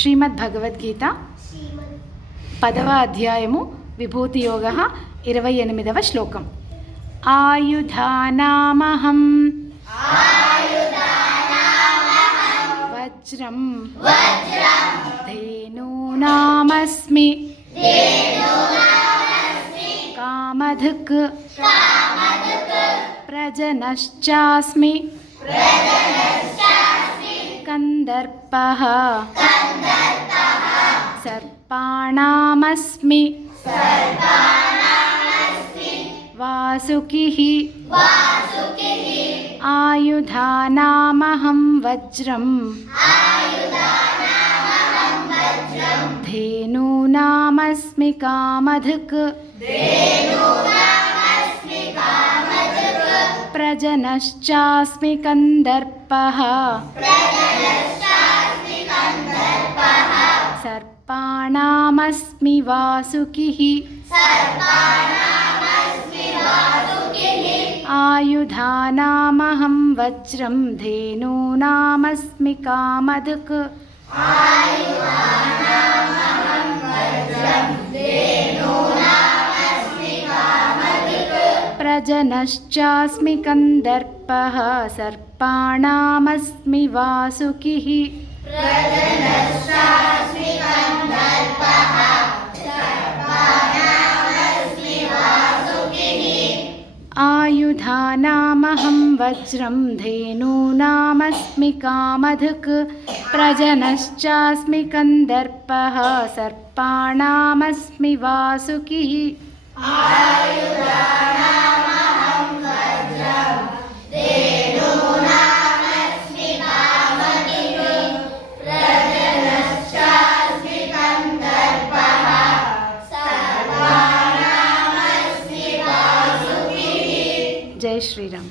శ్రీమద్ భగవద్గీత 10వ అధ్యాయము విభూతి యోగ 28వ శ్లోకం. ఆయుధానామహం వజ్రం ధేనూనామస్మి కామధుక్ ప్రజనశ్చాస్మి కందర్పః సర్పాణామస్మి వాసుకిః ఆయుధానామహం వజ్రం ధేనూనామస్మి కామధుక్ ప్రజనశ్చాస్మి కందర్పః సర్పాణామస్మి వాసుకిః ఆయుధానామహం వజ్రం ధేనూనామస్మి కామధుక్ ప్రజనశ్చాస్మి కందర్పః సర్పాణామస్మి వాసుకిః ఆయుధానామహం వజ్రం ధేనూనామస్మి కామధుక్ ప్రజనశ్చాస్మి కందర్పః సర్పాణామస్మి వాసుకిః జై శ్రీరామ్.